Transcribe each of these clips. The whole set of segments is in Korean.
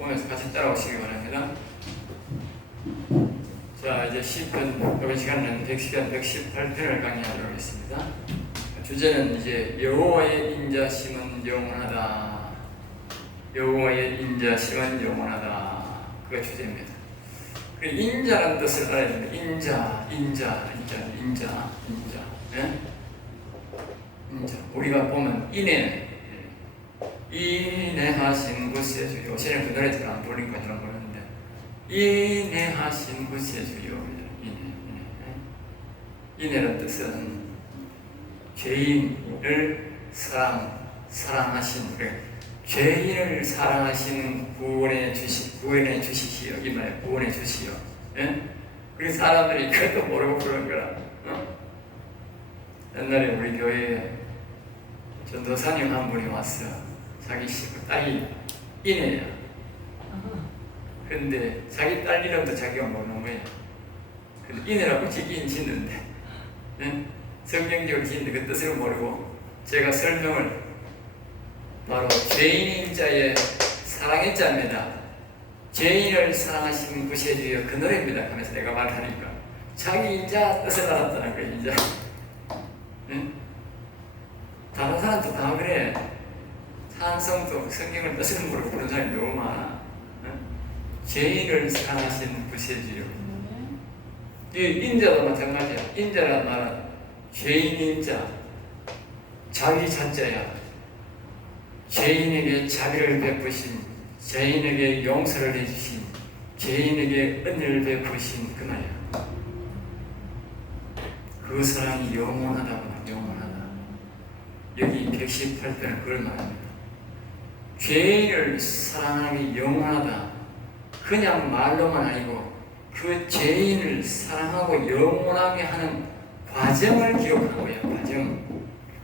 보면서 같이 따라오시기 바랍니다. 자, 이제 시편, 이번 시간은 118편을 강의하도록 하겠습니다. 주제는 이제 여호와의 인자심은 영원하다. 여호와의 인자심은 영원하다. 그가 주제입니다. 그 인자라는 뜻을 알아야 됩니다. 인자. 예? 인자. 우리가 보면 인내하신 구세주. 요새는 그 노래 잘 안 부르니까 잘 모르는데 인내하신 구세주요. 인내라는 뜻은 죄인을 사랑하신 죄인을 사랑하시는 구원해 주시시오. 이 말에 구원해 주시오. 예? 그래서 사람들이 그것도 모르고 그러는 거라. 옛날에 우리 교회에 전도사님 한 분이 왔어. 자기 딸이 인애야. 그런데 자기 딸 이름도 자기가 모르는 거야. 근데 인애라고 짓긴 짓는데, 예? 성경적으로 짓는데 그 뜻을 모르고 제가 설명을 바로 죄인인 자의 사랑의 자입니다. 죄인을 사랑하시는 구세주여, 그 노래입니다 하면서 내가 말하니까 자기 인자 뜻을 알았다는 거예요. 인자. 응? 다른 사람도 다 그래. 찬성도 성경을 뜻을 모르고 그런 사람이 너무 많아. 응? 죄인을 사랑하시는 구세주여. 이 인자도 마찬가지야. 인자라는 말은 죄인인 자, 자기 자자야. 죄인에게 자비를 베푸신, 죄인에게 용서를 해주신, 죄인에게 은혜를 베푸신 그 말이야. 그 사랑이 영원하다고. 영원하다. 여기 118편은 그걸 말합니다. 죄인을 사랑하는 게 영원하다. 그냥 말로만 아니고 그 죄인을 사랑하고 영원하게 하는 과정을 기록한 거예요. 과정.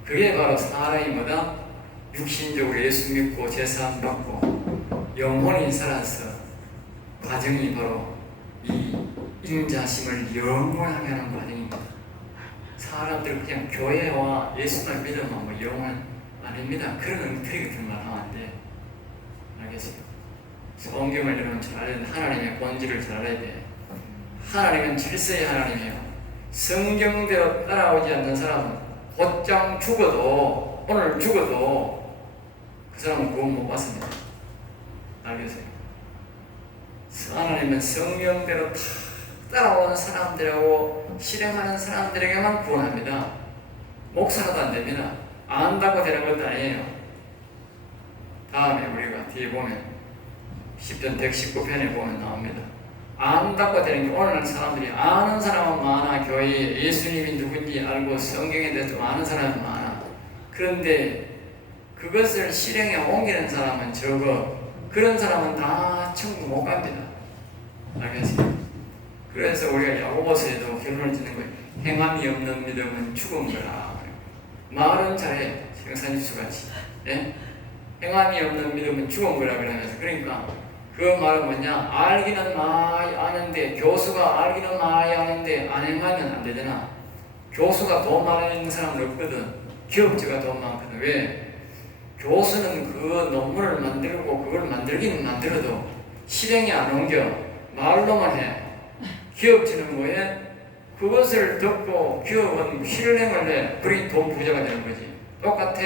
그게 바로 사람이 뭐다? 육신적으로 예수 믿고 제사함 받고 영혼이 살아서 과정이 바로 이 인자심을 영원하게 하는 과정입니다. 사람들 그냥 교회와 예수만 믿으면 뭐 영원 아닙니다. 그런 엉터리 같은 말 하면 안 돼. 알겠어요? 성경을 여러분 잘 알아야 돼. 하나님의 본질을 잘 알아야 돼. 하나님은 질서의 하나님이에요. 성경대로 따라오지 않는 사람은 곧장 죽어도, 오늘 죽어도 그 사람은 구원 못 받습니다. 알겠어요? 하나님은 성경대로 다 따라오는 사람들하고 실행하는 사람들에게만 구원합니다. 목사라도 안 됩니다. 안다고 되는 것도 아니에요. 다음에 우리가 뒤에 보면 10편 119편에 보면 나옵니다. 안다고 되는 게 오늘날 사람들이 아는 사람은 많아. 교회에 예수님이 누군지 알고 성경에 대해서 좀 아는 사람은 많아. 그런데 그것을 실행에 옮기는 사람은 적어. 그런 사람은 다 천국 못 갑니다. 알겠어요? 그래서 우리가 야고보서에도 결론을 짓는 거예요. 행함이 없는 믿음은 죽은 거라. 말은 잘해. 생산입수같이. 예? 행함이 없는 믿음은 죽은 거라 그러면서, 그러니까 그 말은 뭐냐? 알기는 많이 아는데, 교수가 알기는 많이 아는데 안 행하면 안 되잖아. 교수가 돈 많이 있는 사람은 없거든. 기업주가 돈 많거든. 왜? 교수는 그 논문을 만들고 그걸 만들기는 만들어도 실행이 안 옮겨. 말로만 해. 기업주는 뭐해? 그것을 듣고 기업은 실행을 해. 그러니 돈 부자가 되는 거지. 똑같아.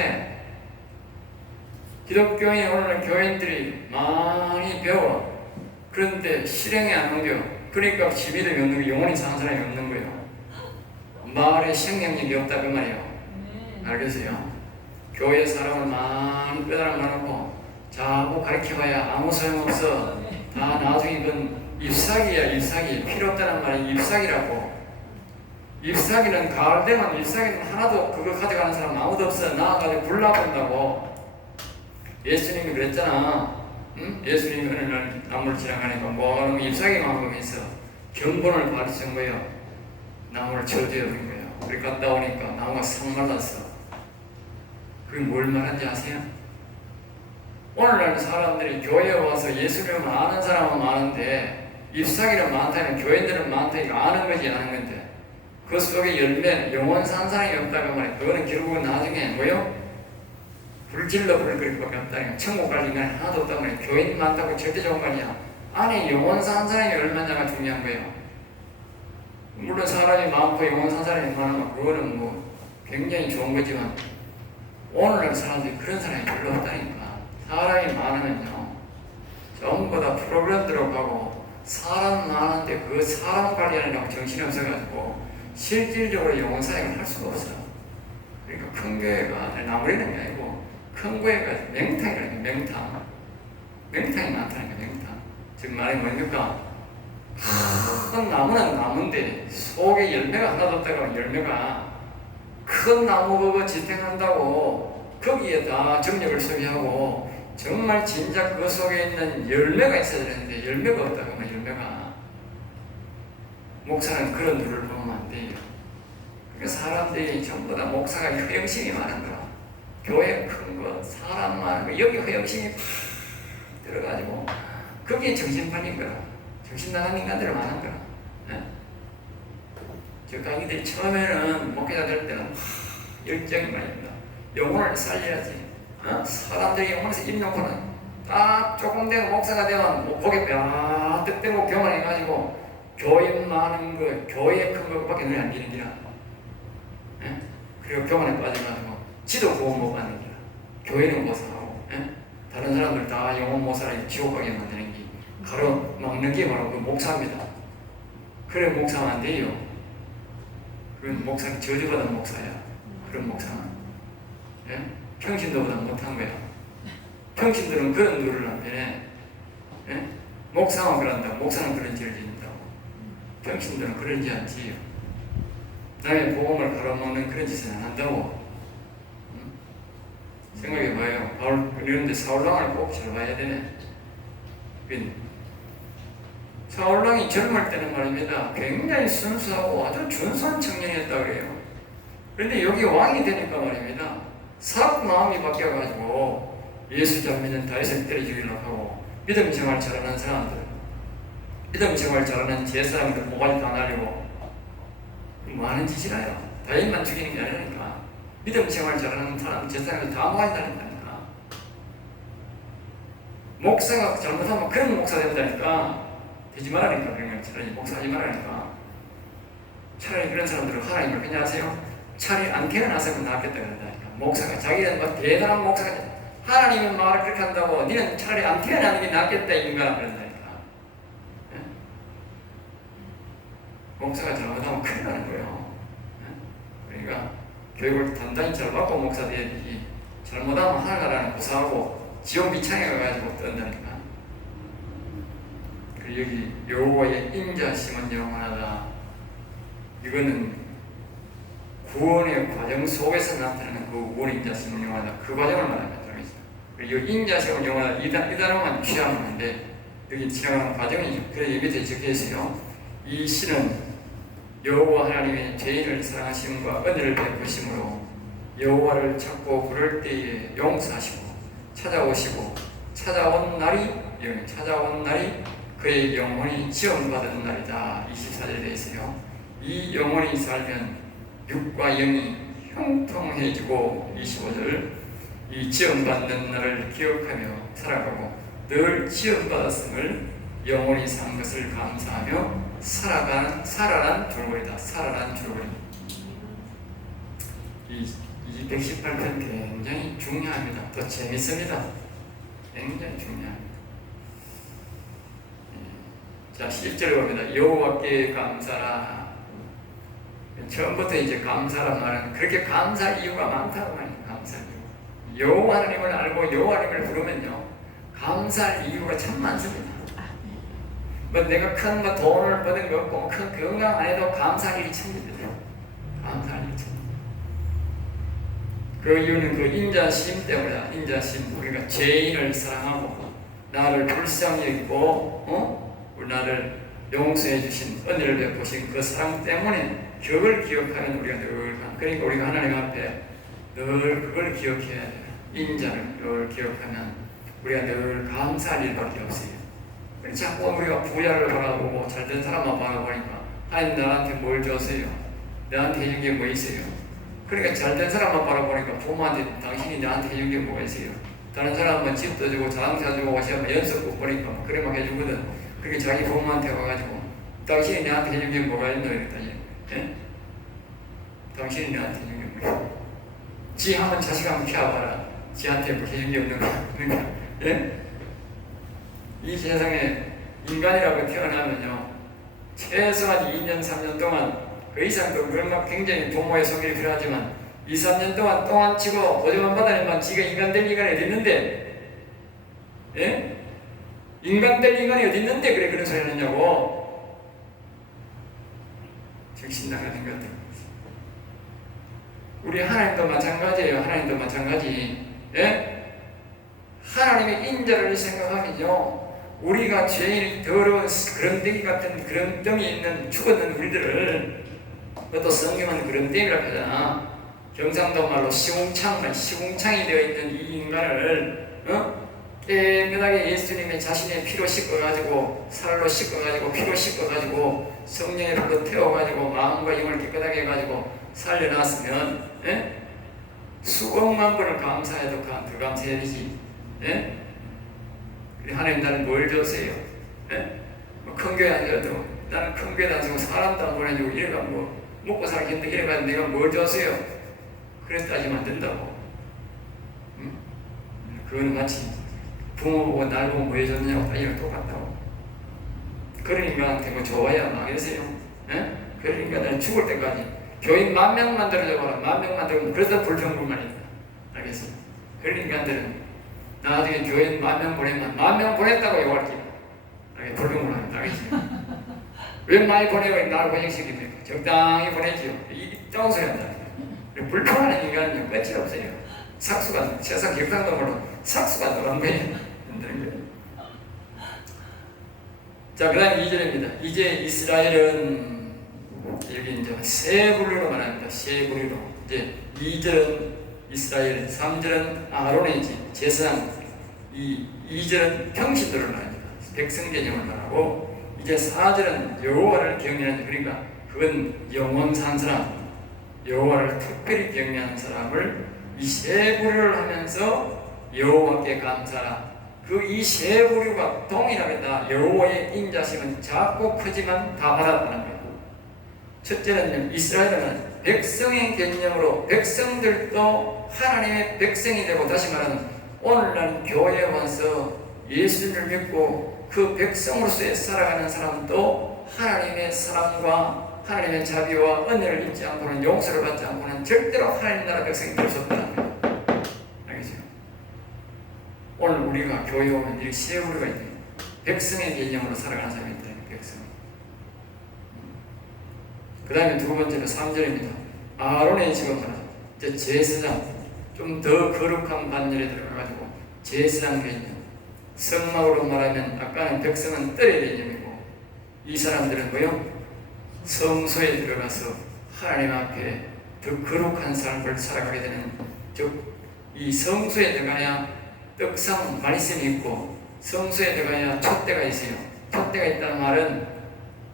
기독교인이 오늘은 교인들이 많이 배워. 그런데 실행에 안 옮겨. 그러니까 지비력이 없는 거, 영원히 사는 사람이 없는 거예요. 마을에 생명력이 없다 그 말이에요. 알겠어요? 교회 사람을 많이 빼달아 놓고 자꾸 가르쳐봐야 아무 소용없어. 다 나중에 이건 잎사귀야. 잎사귀. 필요 없다는 말이 잎사귀라고. 잎사귀는 가을 되면 잎사귀는 하나도 그거 가져가는 사람 아무도 없어. 나와가지고 불나본다고. 예수님이 그랬잖아. 응? 예수님이 어느 날 나무를 지나가니까 뭐 잎사귀만 보면서 경건을 가르친 거예요. 나무를 저주해 버린 거예요. 우리 갔다 오니까 나무가 싹 말랐어. 그게 뭘 말하는지 아세요? 오늘날 사람들이 교회에 와서 예수님을 아는 사람은 많은데 잎사귀는 많다면 교인들은 많다니까 아는 거지 아는 건데 그 속에 열매 영원 산 사람이 없다고 말해. 그거는 결국은 나중에 뭐요? 불질러 부를 그릇밖에 없다니까. 천국 갈 인간이 하나도 없다고 해. 교인 많다고 절대 좋은 거 아니야. 안에 영혼 산 사람이 얼마나 중요한 거예요. 물론 사람이 많고 영혼 산 사람이 많으면 그거는 뭐 굉장히 좋은 거지만 오늘날 사람들이 그런 사람이 별로 없다니까. 사람이 많으면요 전부 다 프로그램 들어가고 사람 많은데 그 사람 관리하느라고 정신이 없어가지고 실질적으로 영혼 사역을 할 수가 없어. 그러니까 큰 교회가 나무리는 게 아니고 큰 교회가 맹탕이라는 게 맹탕이 많다는 게 맹탕. 지금 말이 뭡니까? 큰 나무는 나무인데 속에 열매가 하나도 없다고. 열매가 큰 나무 그거 지탱한다고 거기에다 정력을 소비하고 정말 진작 그 속에 있는 열매가 있어야 되는데 열매가 없다고. 열매가 목사는 그런 눈을 보면 안 돼요. 그러니까 사람들이 전부 다 목사가 허영심이 많은 거라. 교회 큰 거, 사람 많은 거, 여기 허영심이 들어가지고 거기에 정신 팔린 거라. 정신 나간 인간들 많은 거라. 네? 저 강의들이 처음에는 목회자 될 때는 열정이 많습니다. 영혼을 살려야지. 사람들이 영혼에서 입 놓고는 딱 조금 되고 목사가 되면 고개 뼈 떼고 경험해가지고 교인 많은 거, 교회 큰 것밖에 눈에 안 보이는 기라. 예? 그리고 병원에 빠져가지고 지도 구원 못 받는 기라. 교회는 못 살고, 예? 다른 사람들 다 영혼 못 살아 지옥 가게 만드는 게 가로막는 게 바로 그 목사입니다. 그래 목사면 안 돼요. 그건 목사는 저주받은 목사야. 그런 목사는. 예? 평신도보다 못한 거야. 평신도는 그런 누를 안 되네. 예? 목사만 그런다. 목사는 그런 죄를 짓는다고. 평신도는 그런 짓 안 지요. 남의 복음을 가로막는 그런 짓은 안 한다고. 생각해봐요. 바울 그런데 사울왕을 꼭 잘 봐야 되네. 사울왕이 젊을 때는 말입니다. 굉장히 순수하고 아주 준수한 청년이었다고 그래요. 그런데 여기 왕이 되니까 말입니다. 싹 마음이 바뀌어가지고 예수 잘 믿는 다윗을 때려주기로 하고 믿음 생활 잘하는 사람들, 믿음 생활 잘하는 제사장들 모가지 다 날리고 뭐 하는 짓이라요. 다윗만 죽이는 게 아니니까 믿음 생활 잘하는 사람 제사장들 다 모가지 달린다니까. 목사가 잘못하면 그런 목사 된다니까. 되지 말라니까. 그러면 차라리 목사하지 말라니까. 차라리 그런 사람들은 하나님을 그냥 하세요. 차라리 안 태어나서 낫겠다 그런다니까. 목사가 자기는 뭐 대단한 목사가 하나님은 말을 그렇게 한다고 니는 차라리 안 태어나는 게 낫겠다 인간아 그런다니까. 예? 목사가 잘못하면 큰일 나는 거예요. 예? 그러니까 교육을 단단히 잘 받고 목사 돼야 되지. 잘못하면 하나님을 고사하고 지옥 비창에 가가지고 뜬다니까. 그리고 여기 여호와의 인자심은 영원하다. 이거는 구원의 과정 속에서 나타나는 그 구원의 인자심은 영원하다. 그 과정을 말합니다. 그리고 인자심은 영원하다. 이 단어만 취하는데 여기 지나가는 과정이죠. 그래서 이 밑에 적혀있어요. 이 시는 여호와 하나님의 죄인을 사랑하심과 은혜를 베푸심으로 여호와를 찾고 부를 때에 용서하시고 찾아온 날이 그의 영혼이 지원받은 날이다. 24절에 되어 있어요. 이 영혼이 살면 육과 영이 형통해지고 25절 이 지원받는 날을 기억하며 살아가고 늘 지원받았음을 영혼이 산 것을 감사하며 살아란 줄거리다. 살아란 줄거리. 이 118편 굉장히 중요합니다. 또 재밌습니다. 굉장히 중요합니다. 자, 10절에 봅니다. 여호와께 감사라. 처음부터 이제 감사란 말은 그렇게 감사할 이유가 많다고 말이에요. 감사할 이유. 여호와 하나님을 알고 여호와 하나님을 부르면요, 감사할 이유가 참 많습니다. 뭐 내가 큰 뭐 돈을 버는 거 없고 큰 건강 안 해도 감사할 일이 천입니다. 감사할 일이 천. 그 이유는 그 인자심 때문이다. 인자심. 우리가 죄인을 사랑하고 나를 불쌍히 여기고 나를 용서해 주신 은혜를 베푸신 그 사랑 때문에 그걸 기억하면 우리가 늘, 그러니까 우리가 하나님 앞에 늘 그걸 기억해야 돼요. 인자를 늘 기억하면 우리가 늘 감사할 일밖에 없어요. 자꾸 우리가 부자를 바라보고 잘된 사람만 바라보니까 하나님 나한테 뭘 줬어요? 나한테 해준 게 뭐 있어요? 그러니까 잘된 사람만 바라보니까 부모한테 당신이 나한테 해준 게 뭐가 있어요? 다른 사람은 집도 주고 자동차 주고 시험 연습국 보니까 막 그래 막 해주거든. 그렇게 자기 부모한테 와가지고 당신이 나한테 해준 게 뭐가 있나 그랬더니 예? 당신이 나한테 해준 게 뭐야? 지 한번 자식 한번 키워봐라. 지한테 뭐 해준 게 없는가? 그러니까 예? 이 세상에 인간이라고 태어나면요 최소한 2년 3년 동안 그 이상도 그런 굉장히 부모의 속일이 필요하지만 2, 3년 동안 똥안 치고 보조만 받아내면 지가 인간 될 인간이 어디 있는데? 예? 인간 될 인간이 어디 있는데 그래 그런 소리 하느냐고. 정신 나가는 것 같아요. 우리 하나님도 마찬가지예요. 하나님도 마찬가지. 예? 하나님의 인자를 생각하면요 우리가 죄인이 더러운 그런덩이 같은 그런덩이 있는 죽었는 우리들을 그것도 성경은 그런덩이라고 하잖아. 경상도 말로 시궁창이 되어 있는 이 인간을 깨끗하게 예수님의 자신의 피로 씻어가지고 살로 씻어가지고 피로 씻어가지고 성령으로 태워가지고 마음과 영을 깨끗하게 해가지고 살려놨으면 수억만 번을 감사해도 더 감사해야 되지. 하나님 나는 뭘 줬어요? 큰 교회 안 가도 나는 큰 교회 안 쓰고 사람도 안 보내주고 이래가 뭐 먹고 살겠는데 이래가 내가 뭘 줬어요? 그래 따지면 안 된다고. 그거는 마치 부모 보고 날 보고 뭐 해줬냐고 따지면 똑같다고. 그런 인간한테 뭐 좋아야 망했어요. 그런 인간들은 죽을 때까지 교인 10,000명 만들어줘봐라. 10,000명 만들면 그래서 불평불만이 있다. 알겠어요? 그런 인간들은 나중에 교인 10,000명 보내면 10,000명 보냈다고 욕할게요. 불평불만이 알겠어요? 왜 많이 보내고 나를 고생시킵니까? 적당히 보내지요. 이 좋은 소리 한다. 불평하는 인간은 끝이 없어요. 삭수가 세상 경상도말로 삭수가 노란 거예요. 자, 그 다음 2절입니다. 이제 이스라엘은 여기 이제 세 부류로 말합니다. 세 부류로. 이제 2절은 이스라엘, 3절은 아론의 집, 제사장, 2절은 평신도를 말합니다. 백성 개념을 말하고 이제 4절은 여호와를 경외하는, 그러니까 그건 영원 산 사람, 여호와를 특별히 경외하는 사람을 이 세 부류를 하면서 여호와께 감사하라. 그 이 세 부류가 동일하게 여호와의 인자심은 작고 크지만 다 받았다는 거예요. 첫째는 이스라엘은 백성의 개념으로 백성들도 하나님의 백성이 되고, 다시 말하면 오늘날 교회에 와서 예수를 믿고 그 백성으로서의 살아가는 사람도 하나님의 사랑과 하나님의 자비와 은혜를 잊지 않고는, 용서를 받지 않고는 절대로 하나님 나라 백성이 될 수 없다는 거예요. 알겠죠? 오늘 우리가 교회에 오면 이 세 부류가 있네요. 백성의 개념으로 살아가는 사람이 있다. 백성. 그 다음에 두 번째는 3절입니다. 아론의 집을 말하죠. 이제 제사장, 좀 더 거룩한 반열에 들어가가지고 제사장 개념. 성막으로 말하면 아까는 백성은 뜰의 개념이고, 이 사람들은 뭐요? 성소에 들어가서 하나님 앞에 더 거룩한 삶을 살아가게 되는, 즉 이 성소에 들어가야 떡상 말씀이 있고, 성소에 들어가야 촛대가 있어요. 촛대가 있다는 말은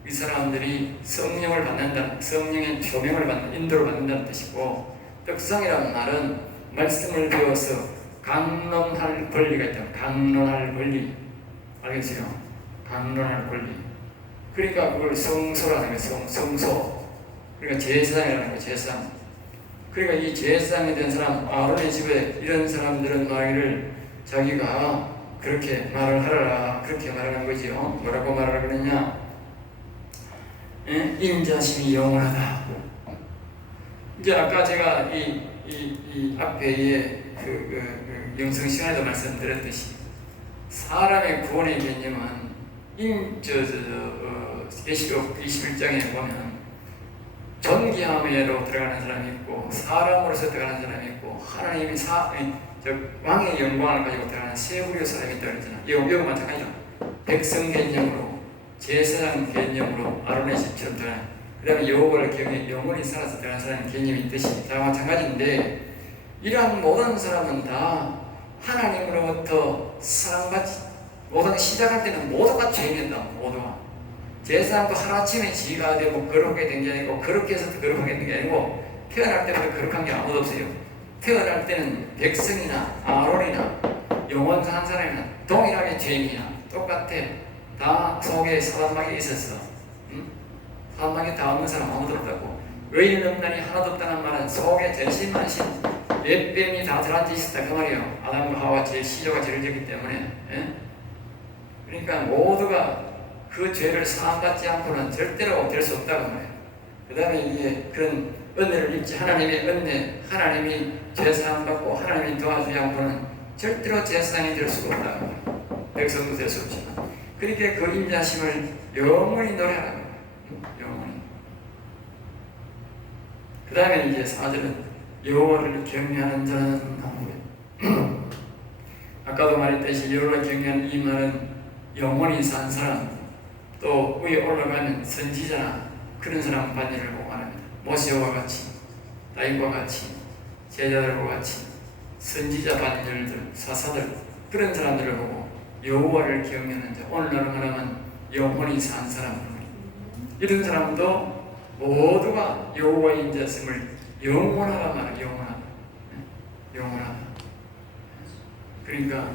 이 사람들이 성령을 받는다, 성령의 조명을 받는, 인도를 받는다는 뜻이고, 떡상이라는 말은 말씀을 배워서 강론할 권리가 있다. 강론할 권리. 알겠어요? 강론할 권리. 그러니까 그걸 성소라는 거예요. 성소. 그러니까 제사장이라는 거예요. 제사장. 그러니까 이 제사장이 된 사람, 아론의 집에 이런 사람들은 말을 자기가 그렇게 말을 하라, 그렇게 말하는 거지요. 뭐라고 말하라 그러냐? 인자심이 영원하다. 이제 아까 제가 이 앞에 영성 시간에도 말씀드렸듯이 사람의 구원의 개념은 계시록 21장에 보면 존귀함으로 들어가는 사람이 있고, 사람으로서 들어가는 사람이 있고, 하나님이 왕의 영광을 가지고 들어가는 세 부류의 사람이 있다고 그랬잖아요. 이거 마찬가지죠. 백성 개념으로, 제사장 개념으로 아론의 집처럼 들어가는, 그 다음에 여호와를 경외 영원히 살아서 들어가는 사람의 개념이 있듯이 다 마찬가지인데, 이러한 모든 사람은 다 하나님으로부터 사랑받지, 모두가 시작할 때는 모두가 죄인이다. 모두가. 제사장도 하루아침에 지가 되고 거룩하게 된 게 아니고, 그렇게 해서 거룩하게 된 게 아니고, 태어날 때부터 거룩한 게 아무도 없어요. 태어날 때는 백성이나 아론이나 영원한 한 사람이나 동일하게 죄인이야. 똑같아. 다 속에 사단막이 있었어. 응? 사단막이 다 없는 사람 아무도 없다고. 의인 없나니 하나도 없다는 말은 속에 전신만신 옛뱀이 다 들어앉아 있었다 그 말이에요. 아담과 하와 제일 시조가 제일 적기 때문에. 예? 그러니까 모두가 그 죄를 사함받지 않고는 절대로 될 수 없다고 말해요. 그 다음에 이제 그런 은혜를 입지, 하나님의 은혜, 하나님이 죄 사함받고 하나님이 도와주지 않고는 절대로 제사장이 될 수가 없다고 말해요. 백성도 될 수 없지만. 그러니까 그 인자심을 영원히 노래하라는 거예요. 영원히. 그 다음에 이제 4절은 여호와를 경외하는 자는 나오고요. 아까도 말했듯이 여호와를 경외하는 이 말은 영원히 산 사람, 또 위에 올라가는 선지자나 그런 사람 반열을 보고 말합니다. 모세와 같이, 다윗과 같이, 제자들과 같이 선지자 반열들, 사사들 그런 사람들을 보고 여호와를 경외하는 자, 오늘날 말하면 영원히 산 사람, 이런 사람도 모두가 여호와의 인자심을 영원하다 말이에요. 영원하다. 영원하다. 그러니까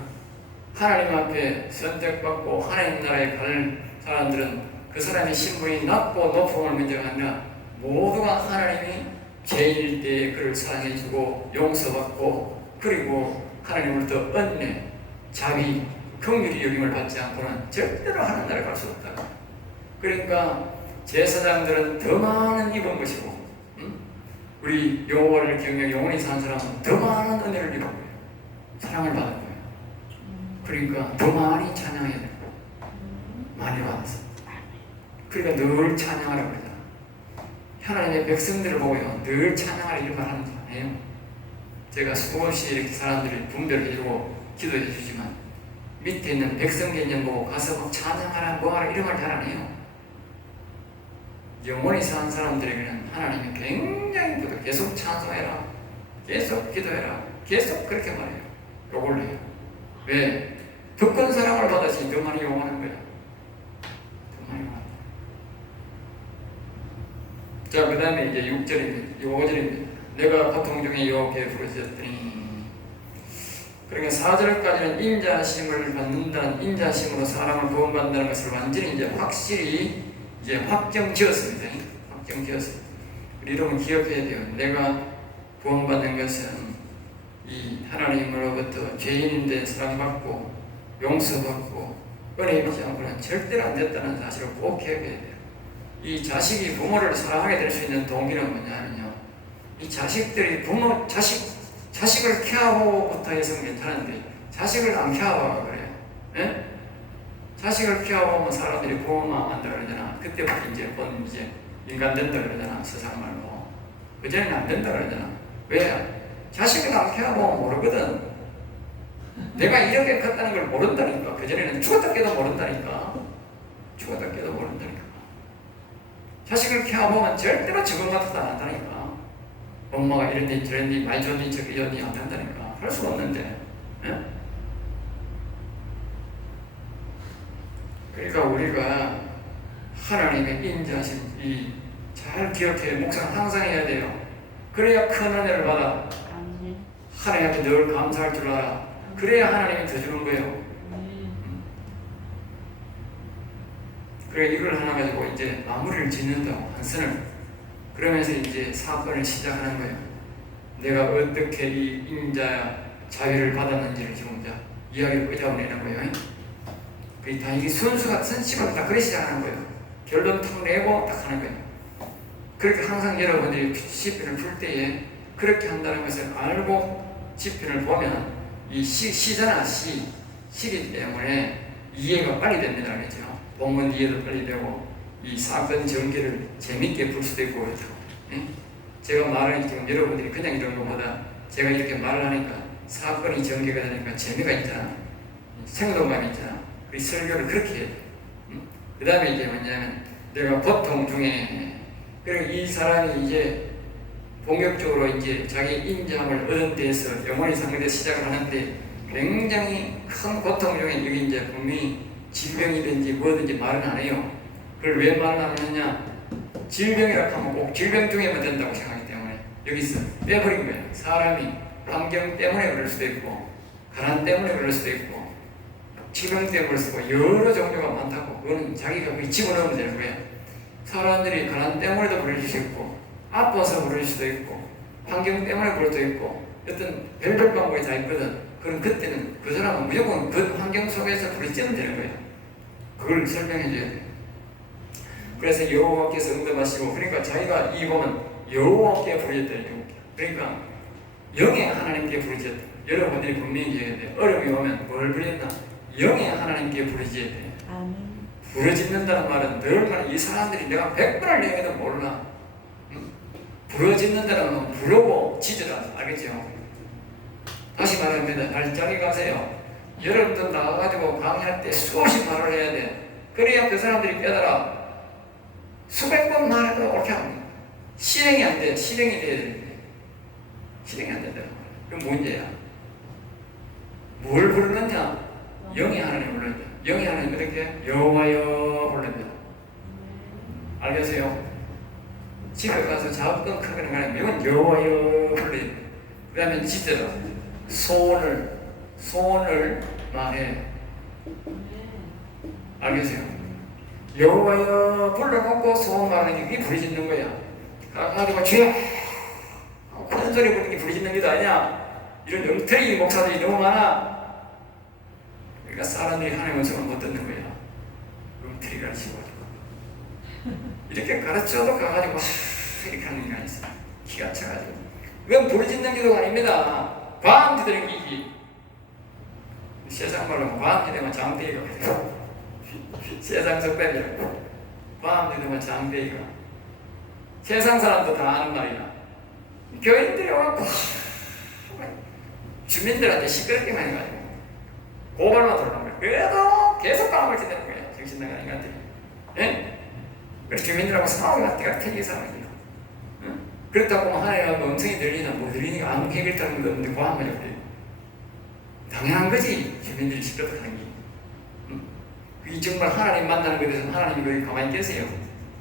하나님 앞에 선택받고 하나님 나라에 갈 사람들은 그 사람의 신분이 낮고 높음을 문제가 아니라 모두가 하나님이 죄인일 때에 그를 사랑해주고 용서받고 그리고 하나님으로부터 은혜, 자비, 긍휼히 여김을 받지 않고는 절대로 하나님 나라에 갈 수 없다. 그러니까 제사장들은 더 많은 입은 것이고, 우리 여호와를 경외 영원히 사는 사람은 더 많은 은혜를 입은 거예요. 사랑을 받은 거예요. 그러니까 더 많이 찬양해야 돼요. 많이 받았어. 그러니까 늘 찬양하라고 그러잖아. 하나님의 백성들을 보고요, 늘 찬양하라 이런 말 하는 거 아니에요. 제가 수없이 이렇게 사람들이 분별을 해주고 기도해 주지만 밑에 있는 백성 개념 보고 가서 막 찬양하라 뭐하라 이런 말 잘 안 해요. 영원히 사는 사람들에게는 하나님이 굉장히 계속 찬송해라, 계속 기도해라, 계속 그렇게 말해요. 욕을 해요. 왜? 더 큰 사랑을 받았으니 더 많이 욕하는 거야. 더 많이 욕한다. 자, 그 다음에 이제 6절입니다. 5절입니다. 내가 고통 중에 여호와께 부르짖었더니, 그러니까 4절까지는 인자심을 받는다는, 인자심으로 사람을 구원받는다는 것을 완전히 이제 확실히 이제 확정지었습니다. 확정지었습니다. 여러분 기억해야 돼요. 내가 구원받는 것은 이 하나님으로부터 죄인인데 사랑받고 용서받고 은혜 입지 않고는 절대로 안 됐다는 사실을 꼭 기억해야 돼요. 이 자식이 부모를 사랑하게 될 수 있는 동기는 뭐냐면요, 이 자식들이 자식을 케어하고부터 해서는 괜찮은데 자식을 안 케어하고 그래요. 예? 자식을 키워보면 사람들이 부모만 한다 그러잖아. 그때부터 이제 인간 된다 그러잖아. 세상 말로. 그전에는 안 된다 그러잖아. 왜? 자식을 안 키워보면 모르거든. 내가 이렇게 컸다는 걸 모른다니까. 그전에는 죽었다 깨도 모른다니까. 죽었다 깨도 모른다니까. 자식을 키워보면 절대로 지금 같아도 안 한다니까. 엄마가 이런데 저런데 많이 줬니 저기 줬니 안 한다니까. 할 수가 없는데. 예? 그러니까 우리가 하나님의 인자심 잘 기억해, 묵상 항상 해야 돼요. 그래야 큰 은혜를 받아. 하나님 앞에 늘 감사할 줄 알아. 그래야 하나님이 더 주는 거예요. 그래 이걸 하나 가지고 이제 마무리를 짓는다고, 한 선을. 그러면서 이제 사건을 시작하는 거예요. 내가 어떻게 이 인자 자유를 받았는지를 지금 이제 이야기를 끄잡아내는 거예요. 다 이게 선식으로 다 그래 시작하는 거예요. 결론 탁 내고 딱 하는 거예요. 그렇게 항상 여러분들이 시편을 풀 때에 그렇게 한다는 것을 알고 시편을 보면 이 시잖아, 시기 때문에 이해가 빨리 됩니다. 그렇죠? 본문 이해도 빨리 되고 이 사건 전개를 재밌게 풀 수도 있고 그렇죠. 예? 제가 말을 지금 여러분들이 그냥 이런 것보다 제가 이렇게 말을 하니까 사건이 전개가 되니까 재미가 있잖아. 생동감이 있잖아. 그 설교를 그렇게 해야 돼. 그 다음에 이제 뭐냐면 내가 고통 중에, 그리고 이 사람이 이제 본격적으로 이제 자기 인자함을 얻은 데에서 영원히 상대에 시작을 하는데 굉장히 큰 고통 중에 여기 이제 분명히 질병이든지 뭐든지 말은 안 해요. 그걸 왜 말을 안 하느냐? 질병이라고 하면 꼭 질병 중에만 된다고 생각하기 때문에 여기서 빼버린 거예요. 사람이 환경 때문에 그럴 수도 있고, 가난 때문에 그럴 수도 있고, 질병 때문에 그럴 수도 있고, 여러 종류가 많다고. 그거는 자기가 그게 집어넣으면 되는 거예요. 사람들이 가난 때문에도 그럴 수 있고, 아파서 그럴 수도 있고, 환경 때문에 그럴 수도 있고, 어떤 별별 방법이 다 있거든. 그럼 그때는 그 사람은 무조건 그 환경 속에서 부르짖으면 되는 거예요. 그걸 설명해 줘야 돼요. 그래서 여호와께서 응답하시고, 그러니까 자기가 이 보면 여호와께 부르짖다. 그러니까 영의 하나님께 부르짖다. 여러분들이 분명히 얘기해야 돼요. 어려움이 오면 뭘 부르짖나? 영의 하나님께 부르짖어야 돼요. 부르짖는다는 말은 늘 이 사람들이 내가 100번을 얘기해도 몰라. 부르짖는다는 건 부르고 짖으라. 알겠죠? 다시 말합니다. 발작이 가세요. 여러분도 나가가지고 강의할 때 수없이 말을 해야 돼. 그래야 그 사람들이 깨달아. 수백 번 말해도 옳게 합니다. 실행이 안 돼. 실행이 돼야 되는데 실행이 안 된다. 그럼 문제야. 뭘 부르느냐? 영의 하나님 부른다. 영의 하나님 어떻게? 여호와여 부른다. 알겠어요? 집에 가서 작은 크거나 간에 이건 여호와여 불러야 돼. 그 다음에 짖어라. 소원을 말해. 알겠어요? 여호와여 불러놓고 소원 말하는 게 부르짖는 거야. 가가지고 주여 큰 소리 부르는 게 부르짖는 게 아니야. 이런 엉터리 목사들이 너무 많아. 그러니까 사람들이 하나님의 음성을 못 듣는 거야. 엉터리 가르치고 이렇게 가르쳐도 가가지고 이렇게 하는 게 아니었어. 기가 차가지고. 그건 부르짖는 기도가 아닙니다. 과음기도는 기기. 세상 말로 과음기도면 장대기가 그래요. 세상 적배이라고. 과음기도면 장대기가. 세상 사람도 다 아는 말이야. 교인들이 와갖고 주민들한테 시끄럽게만 해가지고 고발만 들어오는 거야. 그래도 계속 과음을 지내는 거야. 정신나간 인간들이. 예? 그래서 주민들하고 싸우기가 때가 틀린 상황이에요. 응? 그렇다고 하나님하고 음성이 들리나 뭐 들리니까 아무 해결되는 것도 없는데 과음을 해버려요. 당연한 거지. 주민들이 시끄럽다는 게. 응? 그게 정말 하나님 만나는 것에 대해서 하나님이 거기 가만히 계세요.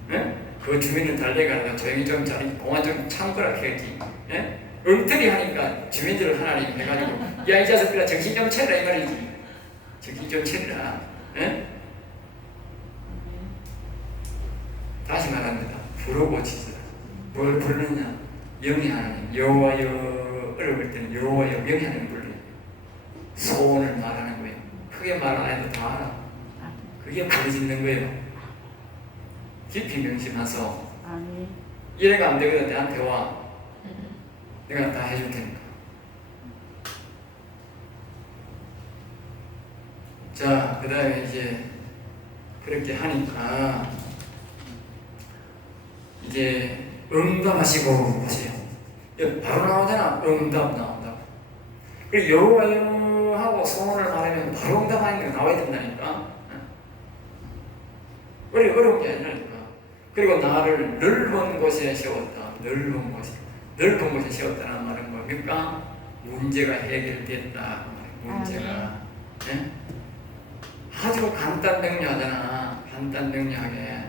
응? 그 주민을 달래가다가 조용히 좀 자리 공안 좀 참거라 해야지. 예? 엉터리 하니까 주민들을 하나님 해가지고 야 이 자식들아 정신 좀 차리라 이 말이지. 정신 좀 차리라. 예? 다시 말합니다. 부르고 짖으라. 뭘 부르느냐? 영이 하나님. 여호와여 어려울 때는 여호와여 영이 하나님 불러요. 소원을 말하는 거예요. 크게 말 안 해도 다 알아. 그게 부르짖는 거예요. 깊이 명심하소. 이래가 안 되거든. 나한테 와. 내가 다 해줄 테니까. 자, 그 다음에 이제 그렇게 하니까 이제 응답하시고 하세요. 바로 나오잖아. 응답 나온다. 그리고 여호와여 하고 소원을 말하면 바로 응답하는 게 나와야 된다니까. 어려운 게 아니라니까. 그리고 나를 넓은 곳에 세웠다. 넓은 곳에 세웠다는 말은 뭡니까? 문제가 해결됐다. 문제가. 네? 아주 간단 명료하잖아. 간단 명료하게.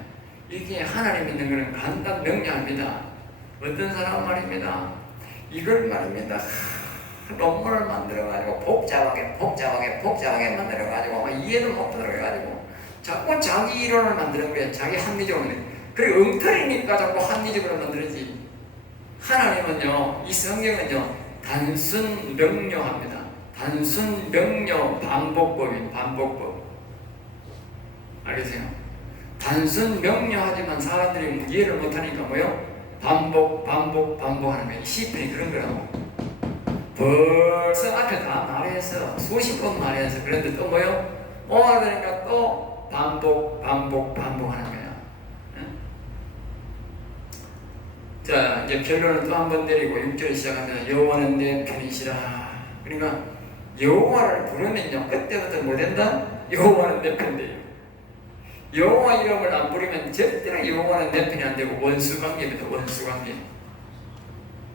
이게 하나님 있는 것은 간단 명료합니다. 어떤 사람 말입니다. 이걸 말입니다. 논문을 만들어가지고 복잡하게 만들어가지고 이해도 못 들어가지고 자꾸 자기 이론을 만드는 거야. 자기 합리적으로. 그리고 엉터리니까 자꾸 합리적으로 만들지. 하나님은요, 이 성경은요, 단순 명료합니다. 단순 명료 반복법이에요. 반복법. 알겠어요? 단순 명료하지만 사람들이 이해를 못하니까 뭐요? 반복하는 거예요. 시편이 그런 거라고. 벌써 앞에 다 말해서 수십 번 말해서 그런데 또 뭐요? 그러니까 또 반복하는 거야. 응? 자, 이제 결론을 또 한 번 내리고 6절 시작합니다. 여호와는 내 편이시라. 그러니까 여호와를 부르면요, 그때부터 뭐 된다? 여호와는 내 편이에요. 여호와 이름을 안 부르면 절대로 여호와는 내 편이 안 되고 원수관계입니다. 원수관계.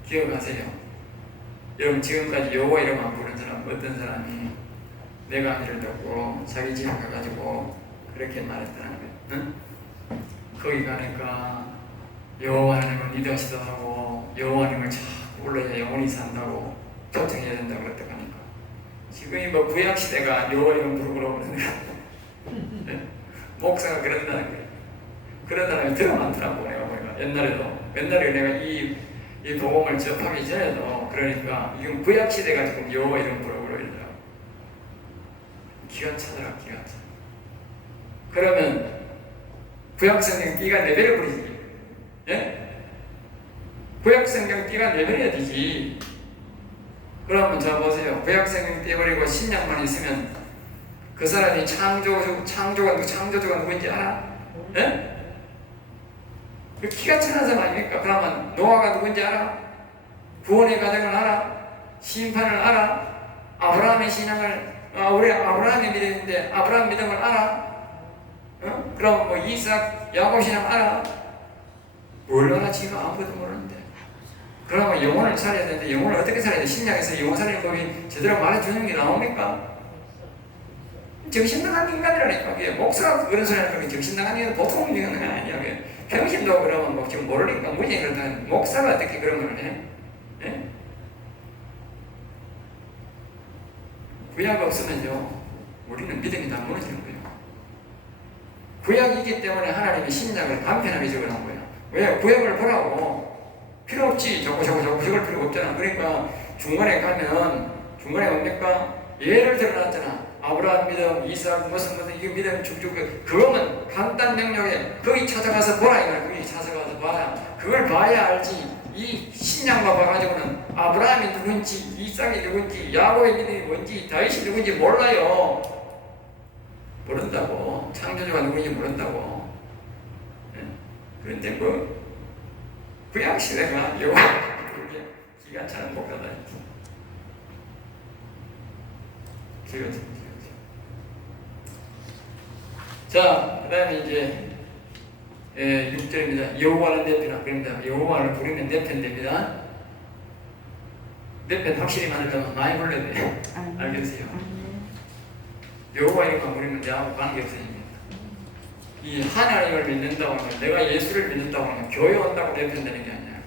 기억하세요. 여러분 지금까지 여호와 이름 안 부르는 사람 어떤 사람이 내 강의를 듣고 자기 집에 가가지고 그렇게 말했다는 거예요. 응? 거기 가니까 여호와 하나님을 믿으시다 하고 여호와 하나님을 자꾸 불러야 영혼이 산다고 초청해야 된다고 그랬다니까. 지금 뭐 구약 시대가 여호와 이름 부르고 그러는데 목사가 그런다는 거예요. 그런다는 게 들어 많더라고. 내가 보니까 옛날에 내가 이 복음을 접하기 전에도 그러니까 이건 구약 시대가 지금 여호와 이름 부르고 이러더라고. 기가 차더라. 기가 차. 그러면 구약 성경 띠가 내버려 버리지. 예? 구약 성경 띠가 내버려야 되지. 그러면 저 보세요. 구약 성경 떼버리고 신약만 있으면 그 사람이 창조주가 누구인지 알아? 예? 그 기가 차는 사람 아닙니까? 그러면 노아가 누구인지 알아? 구원의 과정을 알아? 심판을 알아? 아브라함의 신앙을 우리 아브라함이 믿었는데 아브라함 믿음을 알아? 어? 그럼 뭐 이삭, 야곱 신앙 알아? 뭘 알아? 지금 아무것도 모르는데. 그러면 영혼을 살려야 되는데 영혼을 어떻게 살려야 돼? 신약에서 영혼 살리는 법이 제대로 말해주는 게 나옵니까? 정신나간 인간이라니까. 목사가 그런 소리 하는 게 정신나간 인간 보통 인간은 아니야. 병신도 그러면 뭐 지금 모르니까 무지해 그러다가 목사가 어떻게 그런 걸 해? 예? 구약 없으면요 우리는 믿음이 다 무너지는 거예요. 구약이기 때문에 하나님이 신약을 간편하게 적어놓은 거예요. 왜? 구약을 보라고 필요 없지. 저거 적을 필요가 없잖아. 그러니까 중간에 가면 중간에 뭡니까? 예를 들어놨잖아. 아브라함 믿음, 이삭 무슨 이거 믿음 쭉쭉 그거면 간단 명료해. 거기 찾아가서 보라 이거야. 거기 찾아가서 봐야 그걸 봐야 알지. 이 신약만 봐가지고는 아브라함이 누군지, 이삭이 누군지, 야곱의 믿음이 뭔지, 다윗이 누군지 몰라요. 모른다고. 창조주가 누군지 모른다고. 네? 그런데 뭐 구약 시대가 여호와 기가 차는 목사다. 기가 차는. 자, 그 다음에 이제 6절입니다. 여호와는 내 편 앞입니다. 여호와를 부르면 내 편 됩니다. 내 편 확실히 만들려면 많이 불러야 돼요. 알겠어요? 여호와 이름만 부르면 내하고 관계없어집니다. 이 하나님을 믿는다고 하면 내가 예수를 믿는다고 하면 교회 온다고 내 편 되는 게 아니야.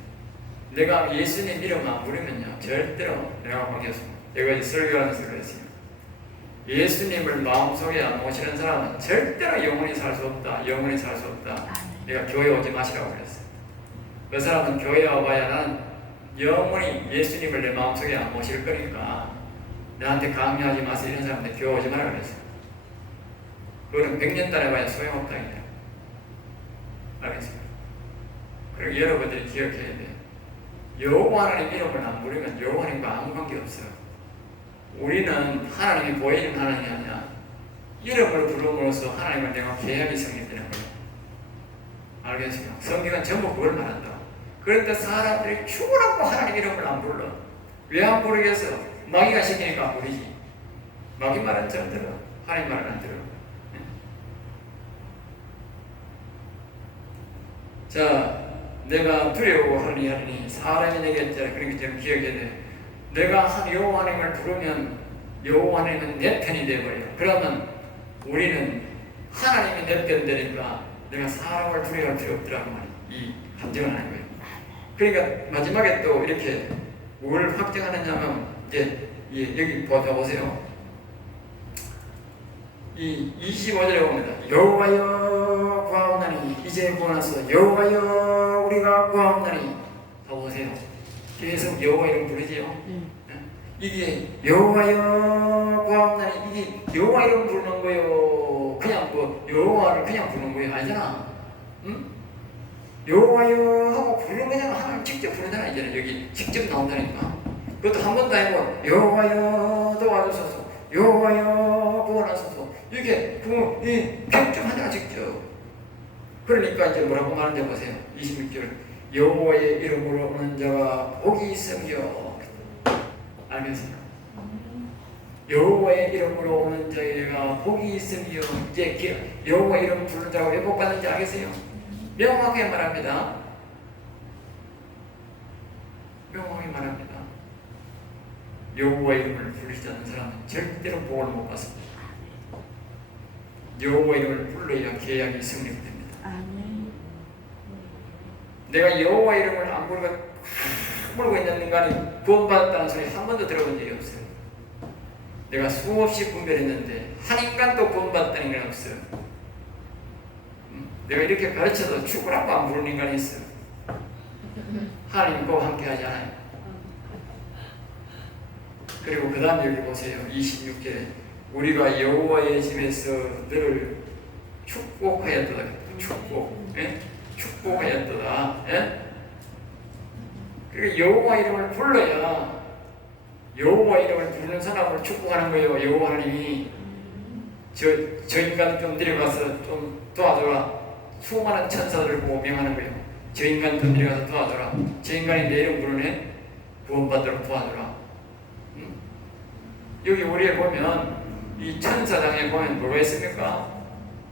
내가 예수님 이름만 부르면요 절대로 내가 관계없습니다. 내가 이제 설교하면서 그랬어요. 예수님을 마음속에 안 모시는 사람은 절대로 영원히 살 수 없다. 영원히 살 수 없다. 내가 교회 오지 마시라고 그랬어요. 그 사람은 교회 와봐야 난 영원히 예수님을 내 마음속에 안 모실 거니까 나한테 강요하지 마세요. 이런 사람한테 교회 오지 말라고 그랬어요. 그거는 100년 따라봐야 소용없다. 알겠어요? 그리고 여러분들이 기억해야 돼. 여호와 하나님 이름을 안 부르면 여호와 하나님과 아무 관계 없어요. 우리는 하나님이 보이는 하나님이 아니야. 이름을 부름으로써 하나님을 내가 계약이 성립되는 거예요. 알겠어요? 성경은 전부 그걸 말한다. 그런데 사람들이 죽으라고 하나님 이름을 안 불러. 왜 안 부르겠어? 마귀가 시키니까 안 부르지. 마귀 말은 잘 들어. 하나님 말은 안 들어. 자, 내가 두려워하니 사람이 내게 했잖아. 그러니까 좀 기억해야 돼. 내가 여호와 하나님을 부르면 여호와 하나님은 내 편이 되어버려요. 그러면 우리는 하나님이 내 편 되니까 내가 사람을 두려워할 필요 없더라고 말이에요. 이 감정을 하는 거예요. 그러니까 마지막에 또 이렇게 뭘 확정하느냐면 이제 여기 보세요. 이 25절에 봅니다. 여호와여 구하옵나니 이제 구원하소서. 여호와여 우리가 구하옵나니. 다 보세요. 계속 여호와 이름 부르지요. 이게 여호와여 구하옵나니 이게 여호와 이름 부르는 거요. 그냥 뭐 여호와를 그냥 부르는 거예요. 아니잖아. 응? 여호와여 하고 부르는 거잖아. 하나님 직접 부르잖아. 이제는 여기 직접 나온다니까. 그것도 한 번도 아니고 여호와여 도와주소서. 여호와여 구원하소서. 이게 결정하잖아 직접. 그러니까 이제 뭐라고 말하는지 보세요. 26절. 여호와의 이름으로 오는 자가 복이 있으며. 알겠어요? 여호와의 이름으로 오는 자가 복이 있으며. 이제 여호와 이름 부르는 자가 왜 복 받는지 알겠어요? 명확하게 말합니다. 명확하게 말합니다. 여호와 이름을 부르지 않는 사람은 절대로 복을 못 받습니다. 여호와 이름을 불러야 계약이 성립됩니다. 내가 여호와 이름을 안 부르고 있는 인간이 구원받았다는 소리 한 번도 들어본 적이 없어요. 내가 수없이 분별했는데 한 인간도 구원받았다는 인간이 없어요. 내가 이렇게 가르쳐도 죽으라고 안 부르는 인간이 있어요. 하나님과 함께 하지 않아요. 그리고 그 다음 여기 보세요. 26절에 우리가 여호와의 집에서 너를 축복하였도다. 축복. 예? 축복하였도다. 예? 그리고 여호와 이름을 불러야 여호와 이름을 부르는 사람을 축복하는 거예요. 여호와 하나님이 저 인간 좀 내려가서 좀 도와줘라. 수많은 천사들을 보고 명하는 거예요. 저 인간 좀 내려가서 도와줘라. 저 인간이 내 이름 부르네. 구원받도록 도와줘라. 여기 우리에 보면 이 천사장에 보면 뭐가 있습니까?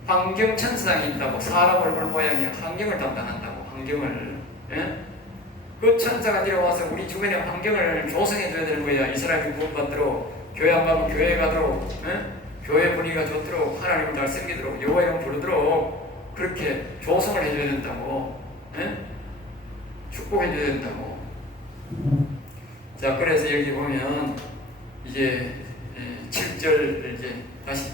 환경 천사장이 있다고. 사람 얼굴 모양이 환경을 담당한다고. 환경을. 예? 그 천사가 내려와서 우리 주변의 환경을 조성해 줘야 되는 거야. 이 사람이 구원받도록, 교회 안 가면 교회 가도록, 예? 교회 분위기가 좋도록, 하나님을 잘 섬기도록, 여호와 이름 부르도록 그렇게 조성을 해줘야 된다고. 예? 축복해 줘야 된다고. 자, 그래서 여기 보면 이제 7절 이제 다시